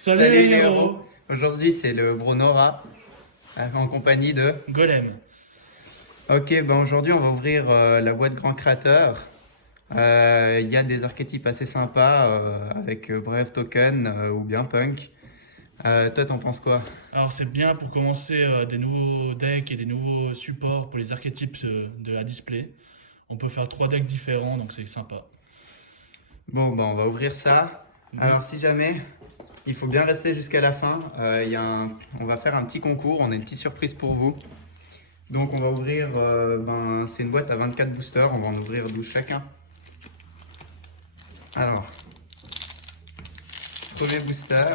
Salut Salut les les héros. héros! Aujourd'hui c'est le Bronora en compagnie de... Golem. Ok, ben aujourd'hui on va ouvrir la boîte Grand Créateur. Il y a des archétypes assez sympas avec Brave Token ou bien Punk. Toi t'en penses quoi? Alors c'est bien pour commencer des nouveaux decks et des nouveaux supports pour les archétypes de la display. On peut faire trois decks différents, donc c'est sympa. Bon ben on va ouvrir ça. Go. Alors si jamais, il faut bien rester jusqu'à la fin. On va faire un petit concours, on a une petite surprise pour vous. Donc on va ouvrir, c'est une boîte à 24 boosters, on va en ouvrir 12 chacun. Alors, premier booster.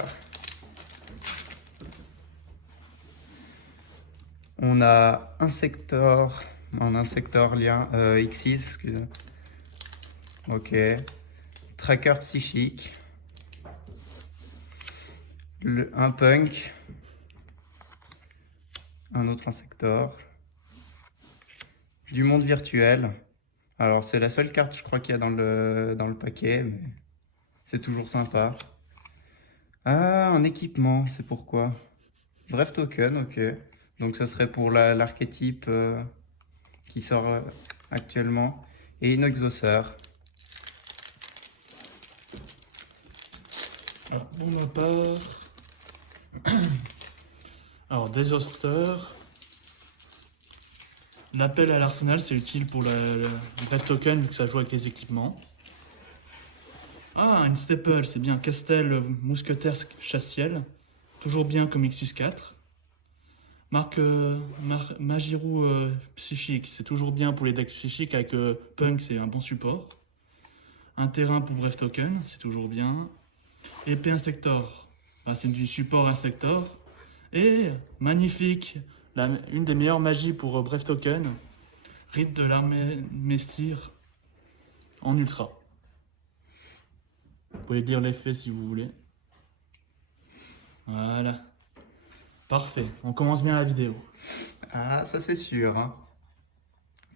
On a un Insector lien, Xyz, excusez. Ok. Tracker psychique. Un punk. Un autre Insector. Du monde virtuel. Alors c'est la seule carte je crois qu'il y a dans le paquet, mais c'est toujours sympa. Ah, un équipement, c'est pourquoi. Bref token, ok. Donc ça serait pour l'archétype qui sort actuellement. Et une exauceur. Alors pour ma part, alors Disaster. L'appel à l'arsenal c'est utile pour le red token vu que ça joue avec les équipements. Ah, une staple, c'est bien. Castel mousquetaire chasse-ciel. Toujours bien comme X64. Majirou psychique, c'est toujours bien pour les decks psychiques avec Punk, c'est un bon support. Un terrain pour Bref Token, c'est toujours bien. Épée Insector, bah, c'est du support Insector. Et magnifique, une des meilleures magies pour Bref Token, Rite de l'armée Messire en ultra. Vous pouvez lire l'effet si vous voulez. Voilà, parfait, on commence bien la vidéo. Ah, ça c'est sûr, hein.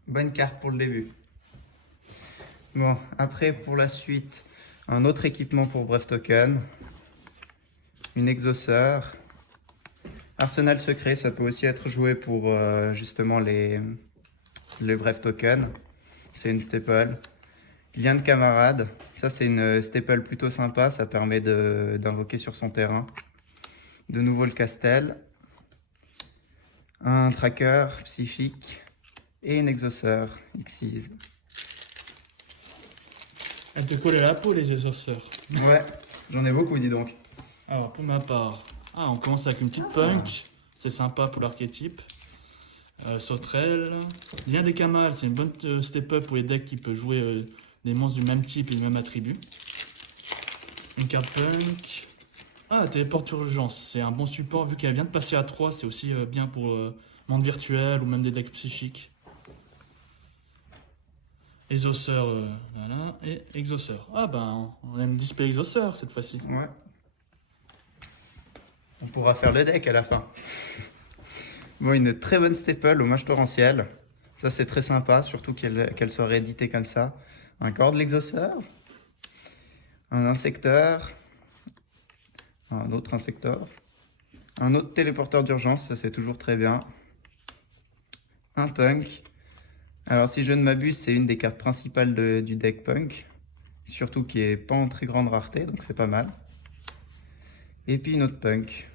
Bonne carte pour le début. Bon, après pour la suite, un autre équipement pour Bref Token, une exauceur, Arsenal secret, ça peut aussi être joué pour justement les Bref Token, c'est une staple. Lien de camarade, ça c'est une staple plutôt sympa, ça permet d'invoquer sur son terrain. De nouveau le castel, un tracker psychique et une exauceur Xyz. Elle te colle à la peau les exhausteurs. Ouais, j'en ai beaucoup dis donc. Alors pour ma part, on commence avec une petite punk, c'est sympa pour l'archétype. Sauterelle. Lien des Kamals, c'est une bonne step-up pour les decks qui peuvent jouer des monstres du même type et du même attribut. Une carte punk. Ah, téléporte urgence, c'est un bon support vu qu'elle vient de passer à 3, c'est aussi bien pour monde virtuel ou même des decks psychiques. Exauceur, voilà, et Exauceur. Ah ben, on aime display Exauceur cette fois-ci. Ouais. On pourra faire le deck à la fin. Bon, une très bonne staple, hommage torrentiel. Ça, c'est très sympa, surtout qu'elle soit rééditée comme ça. Un corps de l'exauceur. Un insecteur. Un autre insecteur. Un autre téléporteur d'urgence, ça c'est toujours très bien. Un punk. Alors, si je ne m'abuse, c'est une des cartes principales du deck punk. Surtout qui est pas en très grande rareté, donc c'est pas mal. Et puis une autre punk.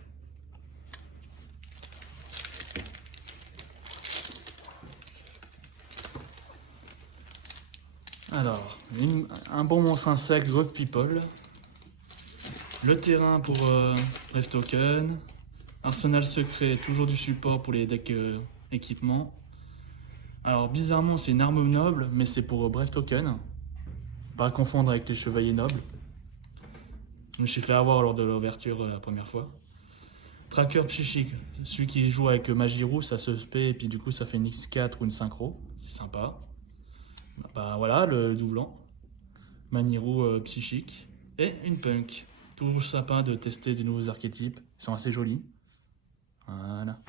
Alors, un bon monstre insecte, God People. Le terrain pour Bref Token. Arsenal secret, toujours du support pour les decks équipements. Alors bizarrement c'est une arme noble, mais c'est pour Bref Token. Pas à confondre avec les chevaliers nobles. Je me suis fait avoir lors de l'ouverture la première fois. Tracker psychique, celui qui joue avec Majirou, ça se spé et puis du coup ça fait une X4 ou une synchro, c'est sympa. Bah voilà le doublant. Manirou psychique. Et une punk. Toujours sympa de tester des nouveaux archétypes, ils sont assez jolis. Voilà.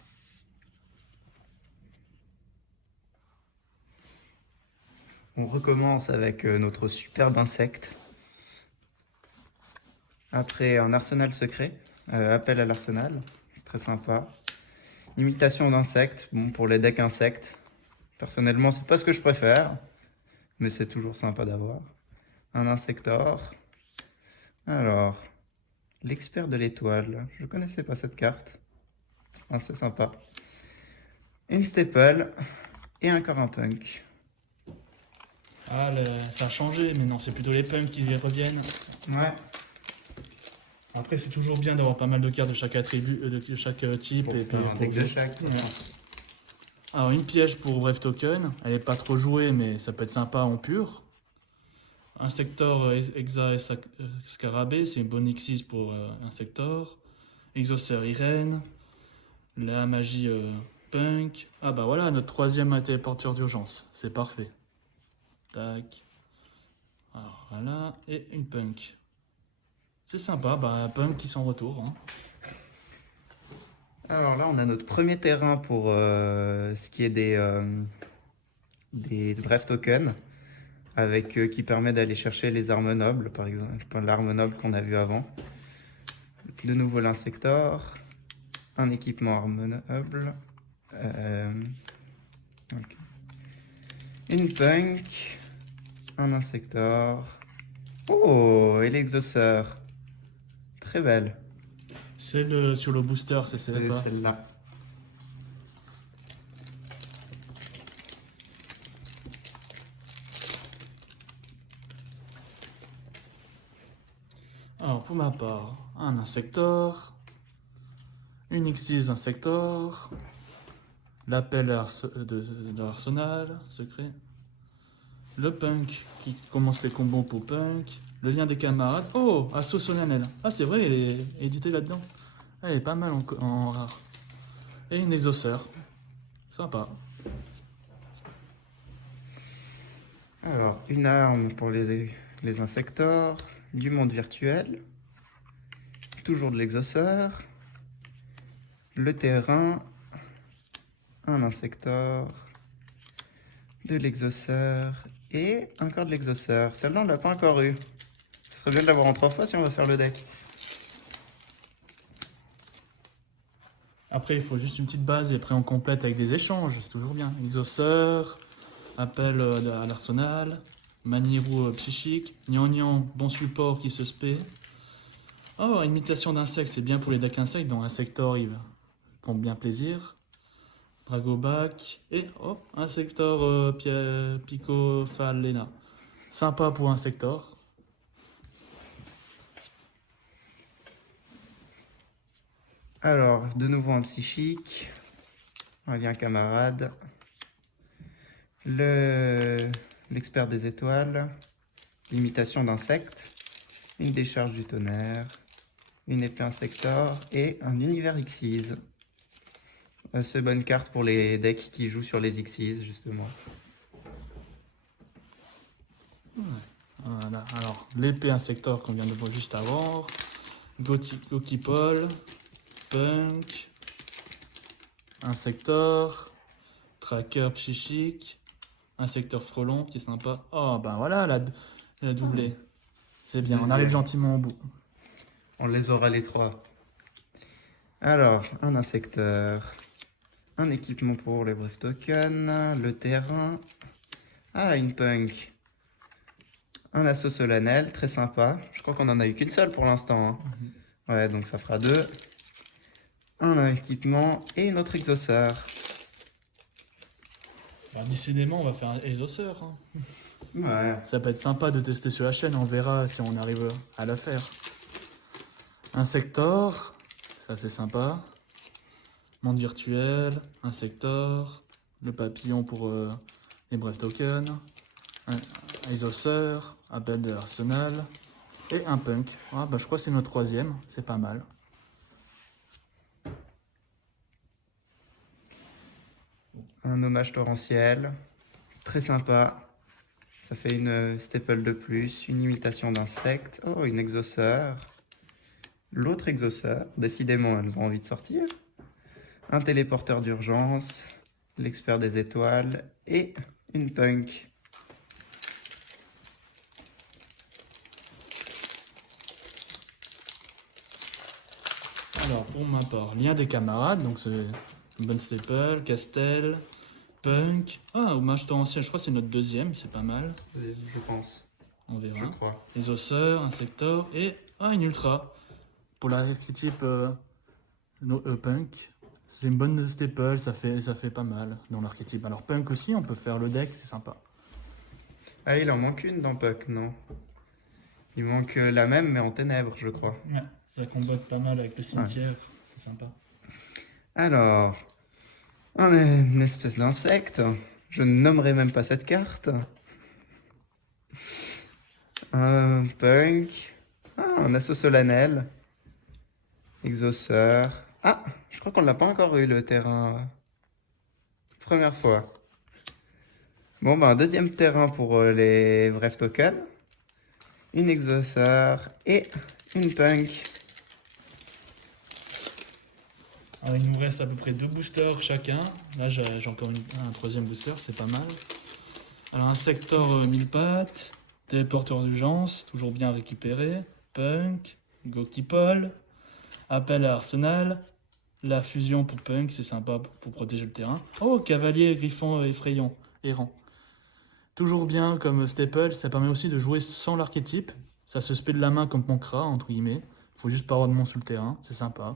On recommence avec notre superbe insecte. Après, un arsenal secret. Appel à l'arsenal, c'est très sympa. Imitation d'insectes, bon pour les decks insectes. Personnellement, c'est pas ce que je préfère, mais c'est toujours sympa d'avoir. Un insector. Alors, l'expert de l'étoile. Je connaissais pas cette carte. Ah, c'est sympa. Une staple et encore un punk. Ah, ça a changé, mais non, c'est plutôt les punks qui reviennent. Ouais. Après, c'est toujours bien d'avoir pas mal de cartes de chaque attribut, de chaque type. Pour Et puis faire un deck de chaque. Ouais. Alors, une piège pour Brave Token. Elle est pas trop jouée, mais ça peut être sympa en pur. Insector Exa et Scarabée, c'est une bonne Xyz pour Insector. Exauceur Irène. La magie Punk. Ah bah voilà, notre troisième téléporteur d'urgence. C'est parfait. Tac. Alors voilà, et une Punk. C'est sympa, bah Punk qui s'en retour. Hein. Alors là, on a notre premier terrain pour ce qui est des Brave Tokens, avec qui permet d'aller chercher les armes nobles, par exemple l'arme noble qu'on a vu avant. De nouveau l'insector, un équipement arme noble, ok. Une punk, un insector. Oh, et l'exauceur. Très belle. C'est sur le booster, c'est C'est pas. celle-là. Alors pour ma part, un Insector, une Xyz Insector, l'appel de l'arsenal secret, le Punk qui commence les combos pour Punk, le lien des camarades. Oh, assaut solennel. Ah c'est vrai, elle est éditée là-dedans. Elle est pas mal en rare. Et une exauceur. Sympa. Alors, une arme pour les insectors, du monde virtuel, toujours de l'exauceur, le terrain, un insector, de l'exauceur et encore de l'exauceur. Celle-là, on l'a pas encore eu. Ce serait bien de l'avoir en 3 fois si on va faire le deck. Après, il faut juste une petite base et après on complète avec des échanges. C'est toujours bien. Exauceur, appel à l'arsenal, Manitou psychique, Gnangnan, bon support qui se spé. Oh, imitation d'insectes, c'est bien pour les decks insectes, dont Insector, il prend bien plaisir. Dragobac, et hop, Insector Pico Falena. Sympa pour Insector. Alors, de nouveau un psychique, un lien camarade, l'expert des étoiles, l'imitation d'insectes, une décharge du tonnerre, une épée insector et un univers Xyz. C'est bonne carte pour les decks qui jouent sur les Xyz, justement. Voilà, alors l'épée Insector qu'on vient de voir juste avant, Gokipol, Punk, Insector, Tracker psychique, Insector frelon qui est sympa. Oh ben voilà la doublée. C'est bien, on arrive gentiment au bout. On les aura les 3. Alors, un insecteur, un équipement pour les Brave Tokens, le terrain, une punk, un assaut solennel, très sympa. Je crois qu'on en a eu qu'une seule pour l'instant. Hein. Ouais, donc ça fera 2. Un équipement et une autre exauceur. Bah, décidément, on va faire un exauceur. Hein. Ouais. Ça peut être sympa de tester sur la chaîne, on verra si on arrive à la faire. Insector, ça c'est sympa. Monde virtuel, Insector, le papillon pour les Brave Tokens, un exauceur, appel de l'arsenal et un punk. Ah, bah, je crois que c'est notre troisième, c'est pas mal. Un hommage torrentiel, très sympa. Ça fait une staple de plus, une imitation d'insecte. Oh, une exauceur. L'autre exauceur, décidément, elles ont envie de sortir. Un téléporteur d'urgence, l'expert des étoiles et une punk. Alors, pour ma part, lien des camarades, donc c'est une bonne staple, Castel, Punk. Ah, hommage torrentiel, je crois que c'est notre deuxième, c'est pas mal. Je pense, On je verra. crois. Les osseurs, Insector et une ultra. Pour l'archétype Punk. C'est une bonne staple, ça fait pas mal dans l'archétype. Alors Punk aussi, on peut faire le deck, c'est sympa. Ah, il en manque une dans Puck, non? Il manque la même, mais en ténèbres, je crois. Ouais, ça combat pas mal avec le cimetière, c'est sympa. Alors, on a une espèce d'insecte. Je ne nommerai même pas cette carte. Un Punk. Ah, un assaut solennel. Exauceur. Ah, je crois qu'on l'a pas encore eu le terrain. Première fois. Bon, bah, un deuxième terrain pour les brefs tokens. Une exauceur et une Punk. Alors, il nous reste à peu près 2 boosters chacun. Là, j'ai encore un troisième booster, c'est pas mal. Alors, un sector 1000 pattes, téléporteur d'urgence, toujours bien récupéré, Punk, Gokipol, appel à Arsenal, la fusion pour Punk, c'est sympa pour protéger le terrain. Oh, cavalier, griffon effrayant, errant. Toujours bien comme staple, ça permet aussi de jouer sans l'archétype. Ça se spé de la main comme Monkra, entre guillemets. Faut juste pas avoir de monstre sur le terrain, c'est sympa.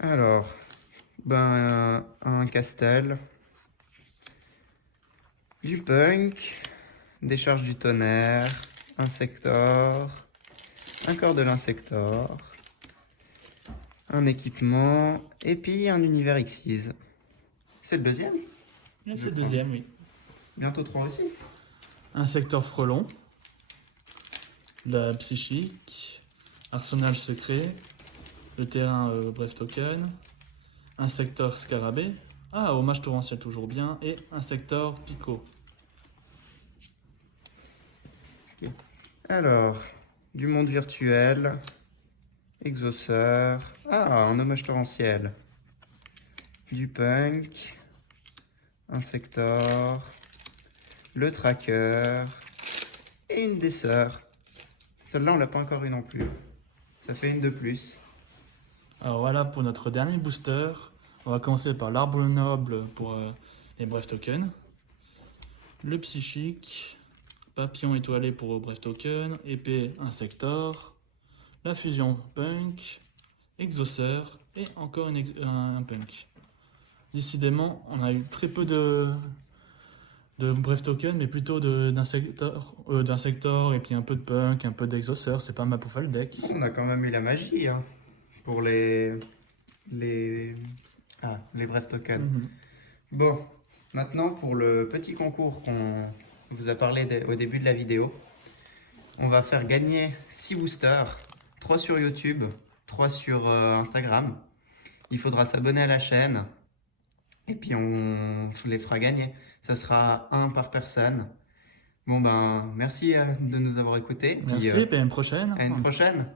Alors, ben, un Castel, du Punk, décharge du tonnerre, Insector, un corps de l'Insector, un équipement, et puis un univers Xyz. C'est le deuxième? C'est Je le crois. deuxième, oui. Bientôt 3 aussi. Un secteur frelon, la psychique, arsenal secret, le terrain bref token, un secteur scarabée, hommage torrentiel toujours bien, et un secteur picot. Alors, du monde virtuel, exauceur, un hommage torrentiel, du Punk, Insector, le tracker et une des sœurs. Celle-là, on l'a pas encore eu non plus. Ça fait une de plus. Alors voilà pour notre dernier booster. On va commencer par l'arbre noble pour les bref tokens, le psychique, papillon étoilé pour bref token, épée insector, la fusion punk, exauceur et encore un punk. Décidément, on a eu très peu de bref token, mais plutôt d'insector et puis un peu de punk, un peu d'exauceur. C'est pas mal pour faire le deck. On a quand même eu la magie hein, pour les brefs tokens. Bon, maintenant pour le petit concours qu'on vous a parlé au début de la vidéo, on va faire gagner 6 boosters, 3 sur YouTube, 3 sur Instagram. Il faudra s'abonner à la chaîne et puis on les fera gagner. Ça sera un par personne. Bon ben, merci de nous avoir écoutés. Merci, et à une prochaine. À une prochaine.